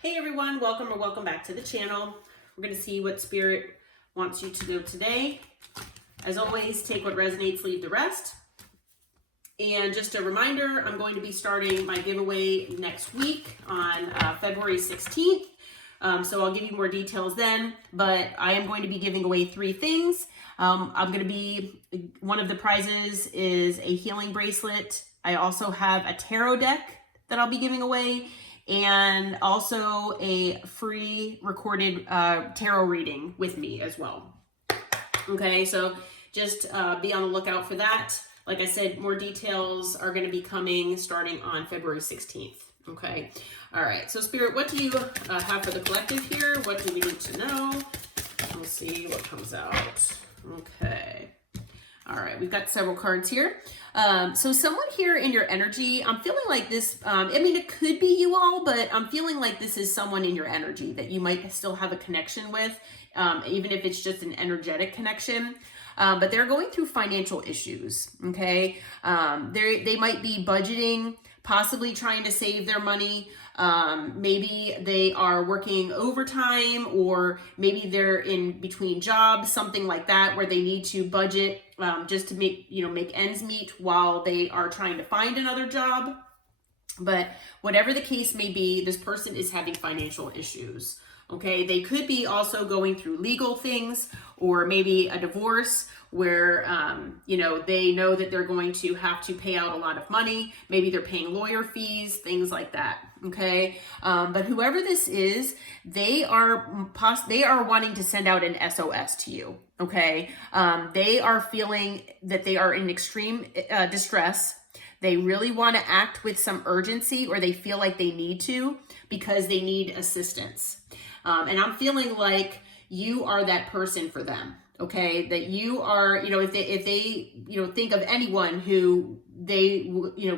Hey everyone, welcome or welcome back to the channel. We're going to see what Spirit wants you to know today. As always, take what resonates, leave the rest. And just a reminder, I'm going to be starting my giveaway next week on February 16th. So I'll give you more details then, but I am going to be giving away 3 things. One of the prizes is a healing bracelet. I also have a tarot deck that I'll be giving away, and also a free recorded tarot reading with me as well. Okay, so just be on the lookout for that. Like I said, more details are going to be coming starting on February 16th. Okay, all right. So Spirit, what do you have for the collective here? What do we need to know? We'll see what comes out. Okay. All right, we've got several cards here. So someone here in your energy, I'm feeling like this, it could be you all, but I'm feeling like this is someone in your energy that you might still have a connection with, even if it's just an energetic connection. But they're going through financial issues, okay? They might be budgeting, possibly trying to save their money. Maybe they are working overtime, or maybe they're in between jobs, something like that, where they need to budget just to make ends meet while they are trying to find another job. But whatever the case may be, this person is having financial issues. Okay, they could be also going through legal things, or maybe a divorce where, they know that they're going to have to pay out a lot of money. Maybe they're paying lawyer fees, things like that. Okay, but whoever this is, they are wanting to send out an SOS to you. Okay, they are feeling that they are in extreme distress. They really want to act with some urgency, or they feel like they need to because they need assistance. And I'm feeling like you are that person for them, okay? That you are, if they think of anyone who they,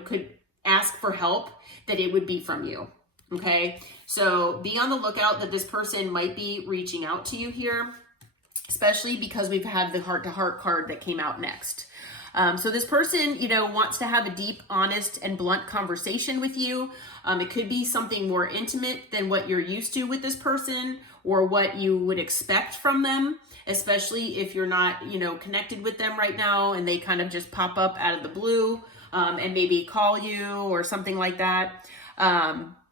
could ask for help, that it would be from you, okay? So be on the lookout that this person might be reaching out to you here, especially because we've had the heart-to-heart card that came out next. So this person, wants to have a deep, honest, and blunt conversation with you. It could be something more intimate than what you're used to with this person, or what you would expect from them, especially if you're not, connected with them right now and they kind of just pop up out of the blue and maybe call you or something like that.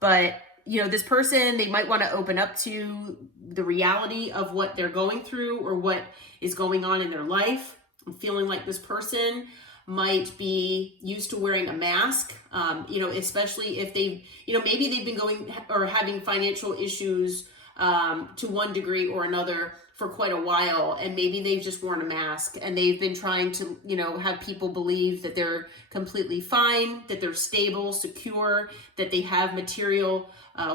But this person, they might want to open up to the reality of what they're going through or what is going on in their life. I'm feeling like this person might be used to wearing a mask, especially if maybe they've been going or having financial issues to one degree or another for quite a while, and maybe they've just worn a mask and they've been trying to, have people believe that they're completely fine, that they're stable, secure, that they have material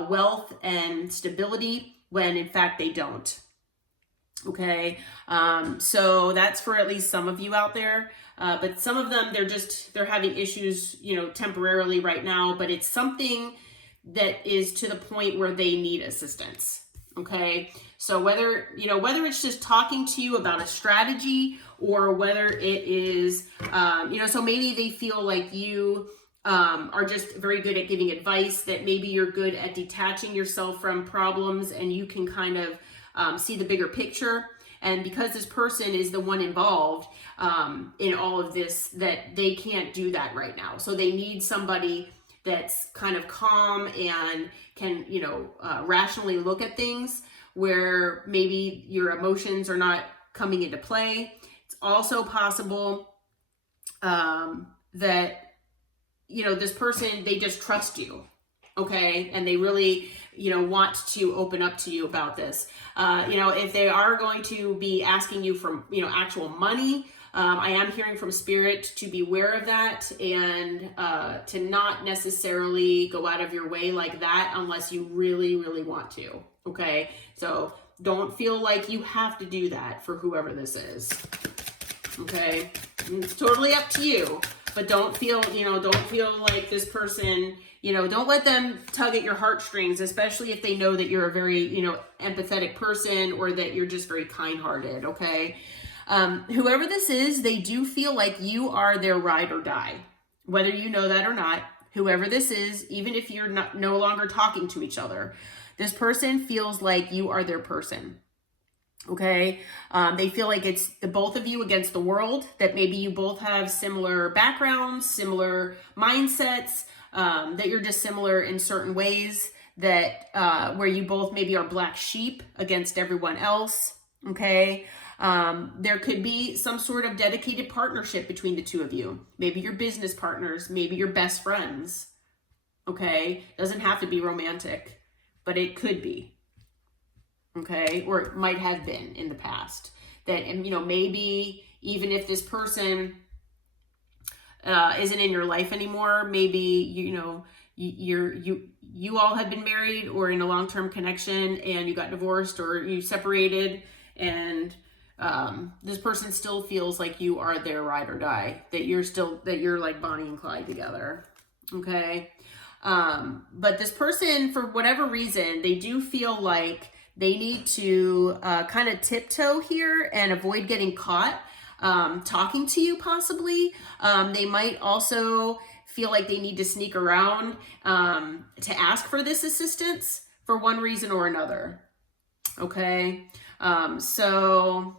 wealth and stability, when in fact they don't. Okay, so that's for at least some of you out there, but some of them, they're having issues, temporarily right now, but it's something that is to the point where they need assistance. Okay, so whether it's just talking to you about a strategy, or whether it is, so maybe they feel like you are just very good at giving advice, that maybe you're good at detaching yourself from problems and you can kind of see the bigger picture. And because this person is the one involved in all of this, that they can't do that right now. So they need somebody that's kind of calm and can, rationally look at things, where maybe your emotions are not coming into play. It's also possible that, this person, they just trust you. Okay, and they really, want to open up to you about this. If they are going to be asking you for, actual money, I am hearing from Spirit to beware of that, and to not necessarily go out of your way like that unless you really, really want to. Okay, so don't feel like you have to do that for whoever this is. Okay, it's totally up to you, but don't feel like this person, don't let them tug at your heartstrings, especially if they know that you're a very, empathetic person, or that you're just very kind-hearted. Okay, whoever this is, they do feel like you are their ride or die, whether you know that or not. whoever this is, even if you're no longer talking to each other, this person feels like you are their person. Okay. They feel like it's the both of you against the world, that maybe you both have similar backgrounds, similar mindsets, that you're just similar in certain ways, that where you both maybe are black sheep against everyone else. Okay. There could be some sort of dedicated partnership between the two of you. Maybe you're business partners, maybe you're best friends. Okay. Doesn't have to be romantic, but it could be. Okay, or it might have been in the past. That, and you know, maybe even if this person isn't in your life anymore, maybe you know you all have been married or in a long-term connection, and you got divorced or you separated, and this person still feels like you are their ride or die. That you're like Bonnie and Clyde together. Okay, but this person, for whatever reason, they do feel like they need to kind of tiptoe here and avoid getting caught talking to you, possibly. They might also feel like they need to sneak around to ask for this assistance for one reason or another. Okay. So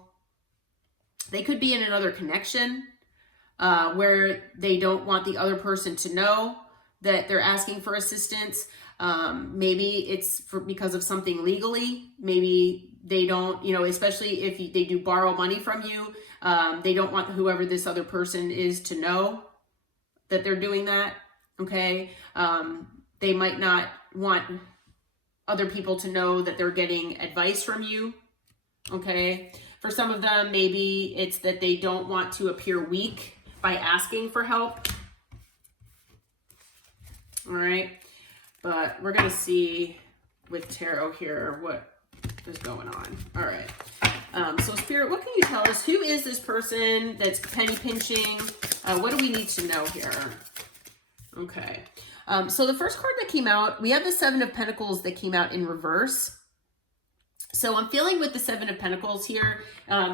they could be in another connection where they don't want the other person to know that they're asking for assistance. Maybe it's because of something legally. Maybe they don't, you know, especially if they do borrow money from you, they don't want whoever this other person is to know that they're doing that. Okay. They might not want other people to know that they're getting advice from you. Okay. For some of them, maybe it's that they don't want to appear weak by asking for help. All right. But we're going to see with tarot here what is going on. All right. So Spirit, what can you tell us? Who is this person that's penny pinching? What do we need to know here? Okay. So the first card that came out, we have the Seven of Pentacles that came out in reverse. So I'm feeling with the Seven of Pentacles here,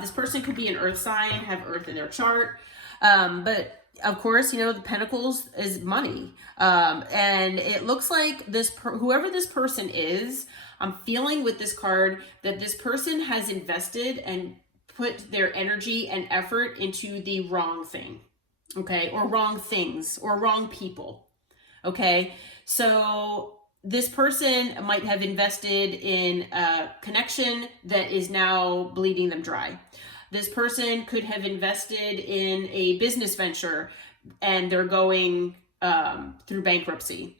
this person could be an earth sign, have earth in their chart. But of course, you know, the Pentacles is money. And it looks like whoever this person is, I'm feeling with this card that this person has invested and put their energy and effort into the wrong thing. Okay. Or wrong things or wrong people. Okay. So this person might have invested in a connection that is now bleeding them dry. This person could have invested in a business venture and they're going through bankruptcy.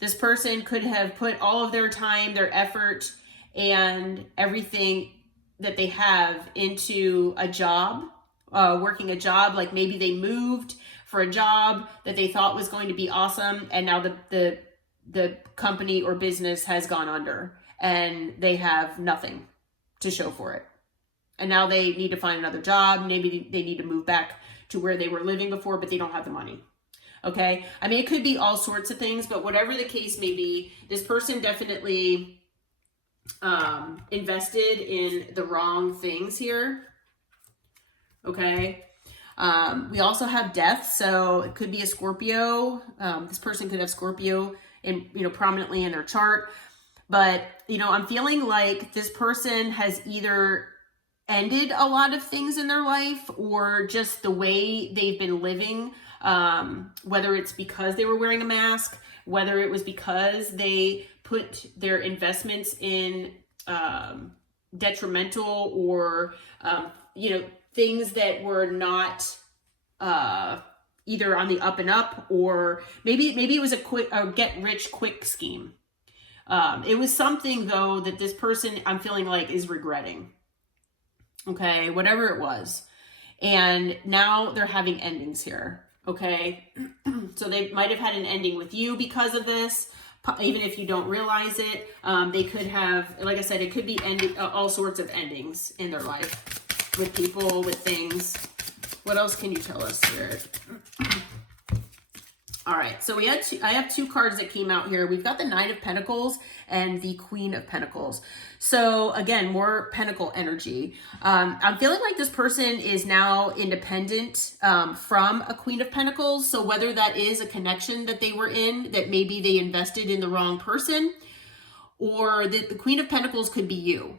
This person could have put all of their time, their effort, and everything that they have into a job, working a job. Like maybe they moved for a job that they thought was going to be awesome, and now the company or business has gone under and they have nothing to show for it. And now they need to find another job. Maybe they need to move back to where they were living before, but they don't have the money. Okay. I mean, it could be all sorts of things, but whatever the case may be, this person definitely invested in the wrong things here. Okay. We also have death. So it could be a Scorpio. This person could have Scorpio prominently in their chart, but, I'm feeling like this person has either ended a lot of things in their life or just the way they've been living, whether it's because they were wearing a mask, whether it was because they put their investments in detrimental or, things that were not either on the up and up, or maybe it was a get rich quick scheme. It was something though that this person, I'm feeling like, is regretting. Okay, whatever it was. And now they're having endings here. Okay, so they might have had an ending with you because of this, even if you don't realize it. They could have, like I said, it could be all sorts of endings in their life, with people, with things. What else can you tell us, Spirit? All right, so I have two cards that came out here. We've got the Nine of Pentacles and the Queen of Pentacles. So again, more Pentacle energy. I'm feeling like this person is now independent from a Queen of Pentacles. So whether that is a connection that they were in, that maybe they invested in the wrong person, or that the Queen of Pentacles could be you.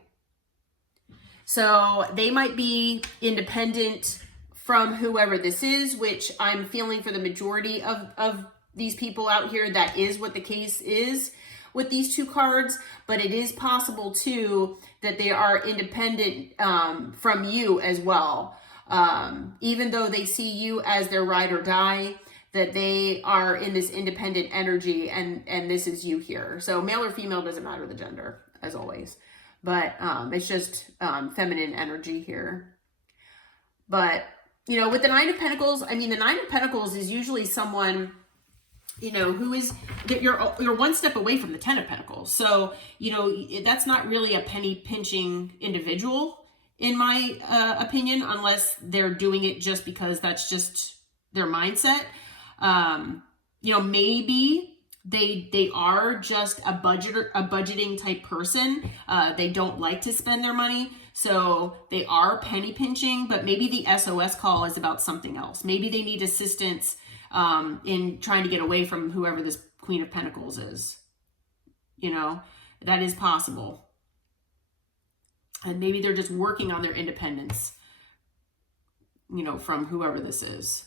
So they might be independent from whoever this is, which I'm feeling for the majority of these people out here, that is what the case is with these two cards. But it is possible too that they are independent from you as well. Even though they see you as their ride or die, that they are in this independent energy, and this is you here. So male or female, doesn't matter the gender, as always. But it's just feminine energy here. But you know, with the Nine of Pentacles, I mean, the Nine of Pentacles is usually someone, you know, who is, that you're one step away from the Ten of Pentacles. So, you know, that's not really a penny pinching individual, in my opinion, unless they're doing it just because that's just their mindset. You know, maybe they are just a budgeting type person. They don't like to spend their money. So they are penny pinching, but maybe the SOS call is about something else. Maybe they need assistance in trying to get away from whoever this Queen of Pentacles is. You know, that is possible. And maybe they're just working on their independence, you know, from whoever this is.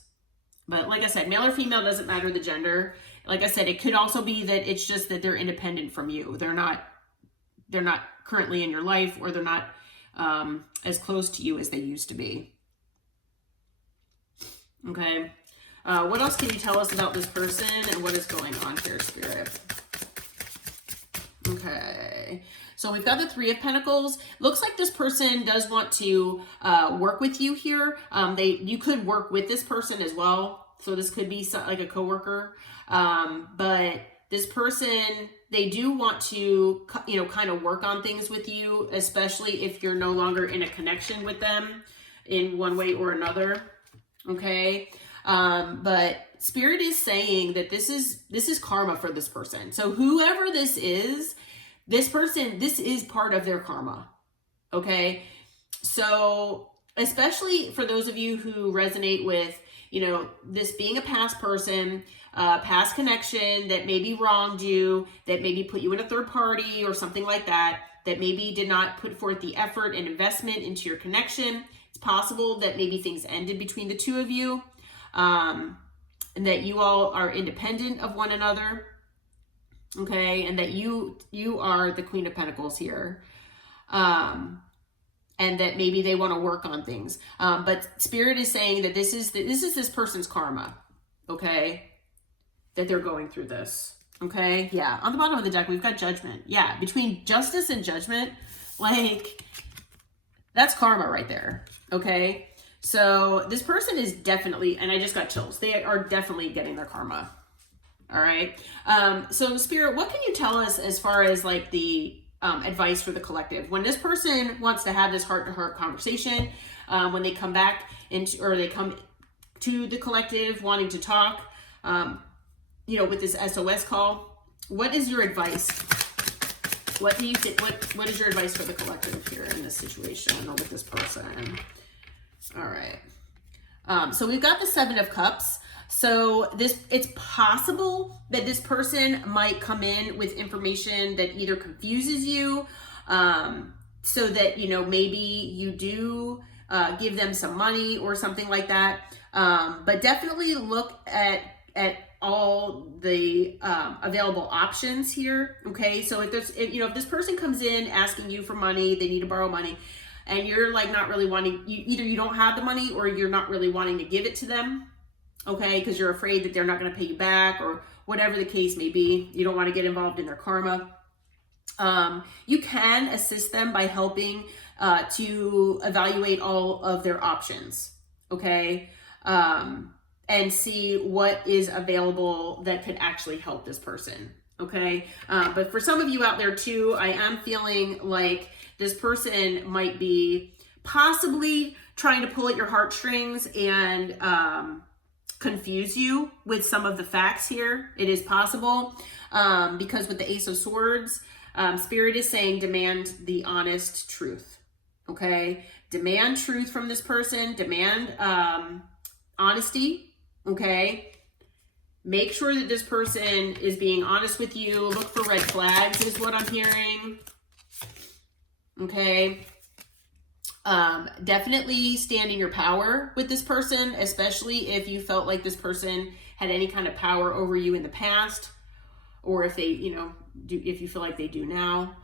But like I said, male or female, doesn't matter the gender. Like I said, it could also be that it's just that they're independent from you. They're not currently in your life, or they're not as close to you as they used to be. Okay. What else can you tell us about this person and what is going on here, Spirit? Okay. So we've got the Three of Pentacles. Looks like this person does want to work with you here. You could work with this person as well. So this could be like a coworker. But this person, they do want to, you know, kind of work on things with you, especially if you're no longer in a connection with them in one way or another. Okay. But Spirit is saying that this is karma for this person. So whoever this is, this person, this is part of their karma. Okay. So especially for those of you who resonate with, you know, this being a past person, past connection that maybe wronged you, that maybe put you in a third party or something like that, that maybe did not put forth the effort and investment into your connection. It's possible that maybe things ended between the two of you, and that you all are independent of one another. Okay. And that you are the Queen of Pentacles here. And that maybe they want to work on things. But Spirit is saying that this is this person's karma. Okay. That they're going through this. Okay. Yeah. On the bottom of the deck, we've got Judgment. Yeah. Between Justice and Judgment, like, that's karma right there. Okay. So this person is definitely, and I just got chills, they are definitely getting their karma. All right. So Spirit, what can you tell us as far as like the advice for the collective? When this person wants to have this heart-to-heart conversation, when they come back into, or they come to the collective wanting to talk, you know, with this SOS call, what is your advice? What do you think? What is your advice for the collective here in this situation or with this person? All right. So we've got the Seven of Cups. So it's possible that this person might come in with information that either confuses you, so that, you know, maybe you do give them some money or something like that. But definitely look at all the available options here. Okay. So if this person comes in asking you for money, they need to borrow money, and you're like not really wanting, either you don't have the money or you're not really wanting to give it to them. Okay, because you're afraid that they're not going to pay you back, or whatever the case may be. You don't want to get involved in their karma. You can assist them by helping to evaluate all of their options. Okay, and see what is available that could actually help this person. Okay, but for some of you out there too, I am feeling like this person might be possibly trying to pull at your heartstrings and confuse you with some of the facts here. It is possible, because with the Ace of Swords, Spirit is saying demand the honest truth. Okay, demand truth from this person, demand honesty. Okay, make sure that this person is being honest with you. Look for red flags is what I'm hearing. Okay, definitely stand in your power with this person, especially if you felt like this person had any kind of power over you in the past, or if they, if you feel like they do now.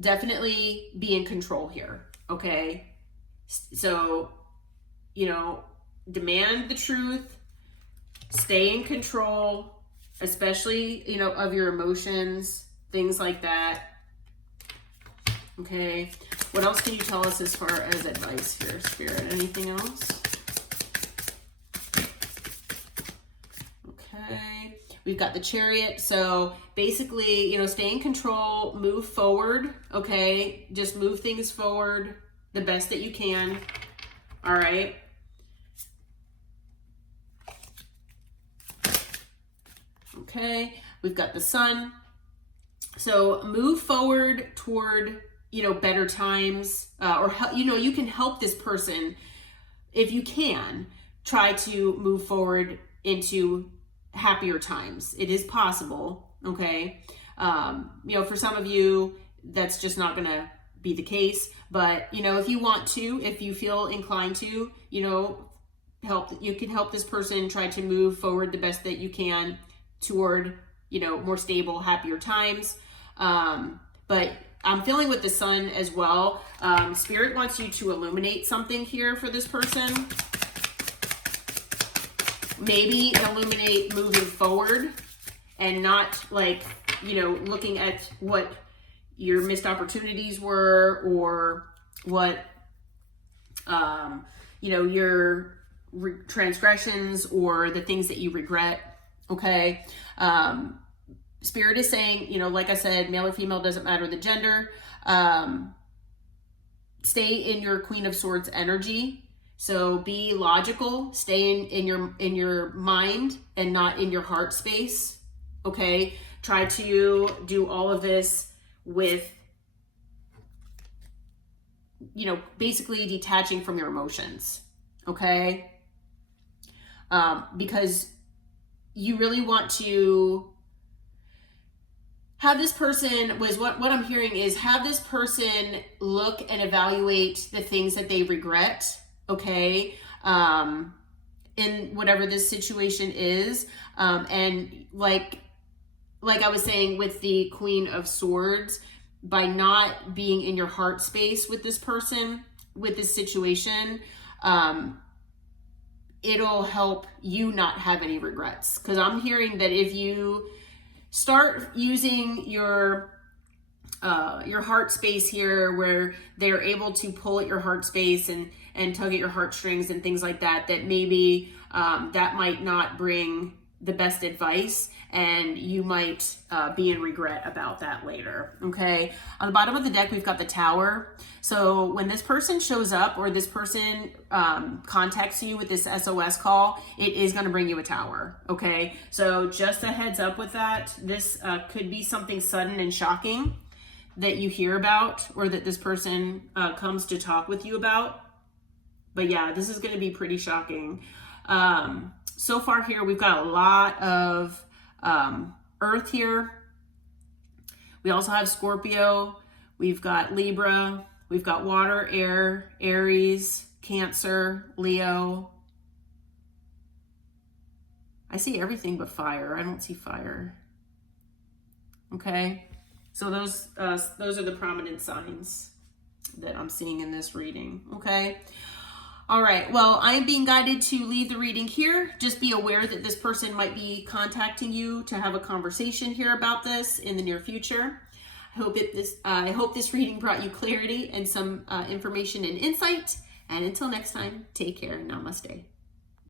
Definitely be in control here. Okay, so demand the truth, stay in control, especially of your emotions, things like that. Okay, what else can you tell us as far as advice here, Spirit? Anything else? Okay, we've got the Chariot. So basically, stay in control, move forward. Okay, just move things forward the best that you can. All right. Okay, we've got the Sun. So move forward toward better times, or you can help this person if you can try to move forward into happier times. It is possible. Okay, for some of you that's just not gonna be the case, but if you want to, if you feel inclined to, you can help this person try to move forward the best that you can toward more stable, happier times. But I'm feeling with the Sun as well. Spirit wants you to illuminate something here for this person. Maybe illuminate moving forward and not looking at what your missed opportunities were, or what, your transgressions or the things that you regret. Okay. Spirit is saying, like I said, male or female, doesn't matter the gender. Stay in your Queen of Swords energy. So be logical, stay in your mind and not in your heart space. Okay. Try to do all of this with, basically detaching from your emotions. Okay. Because you really want to have this person, what I'm hearing is have this person look and evaluate the things that they regret, okay, in whatever this situation is. And like I was saying with the Queen of Swords, by not being in your heart space with this person, with this situation, it'll help you not have any regrets. Because I'm hearing that if you start using your heart space here, where they're able to pull at your heart space and tug at your heartstrings and things like that, that maybe that might not bring the best advice, and you might be in regret about that later. Okay, on the bottom of the deck we've got the Tower. So when this person shows up, or this person contacts you with this SOS call, it is going to bring you a Tower. Okay, so just a heads up with that. This could be something sudden and shocking that you hear about, or that this person comes to talk with you about. But yeah, this is going to be pretty shocking. So far here, we've got a lot of Earth here. We also have Scorpio. We've got Libra. We've got water, air, Aries, Cancer, Leo. I see everything but fire. I don't see fire. Okay. So those are the prominent signs that I'm seeing in this reading. Okay. All right, well, I am being guided to leave the reading here. Just be aware that this person might be contacting you to have a conversation here about this in the near future. I hope this reading brought you clarity and some information and insight. And until next time, take care. Namaste.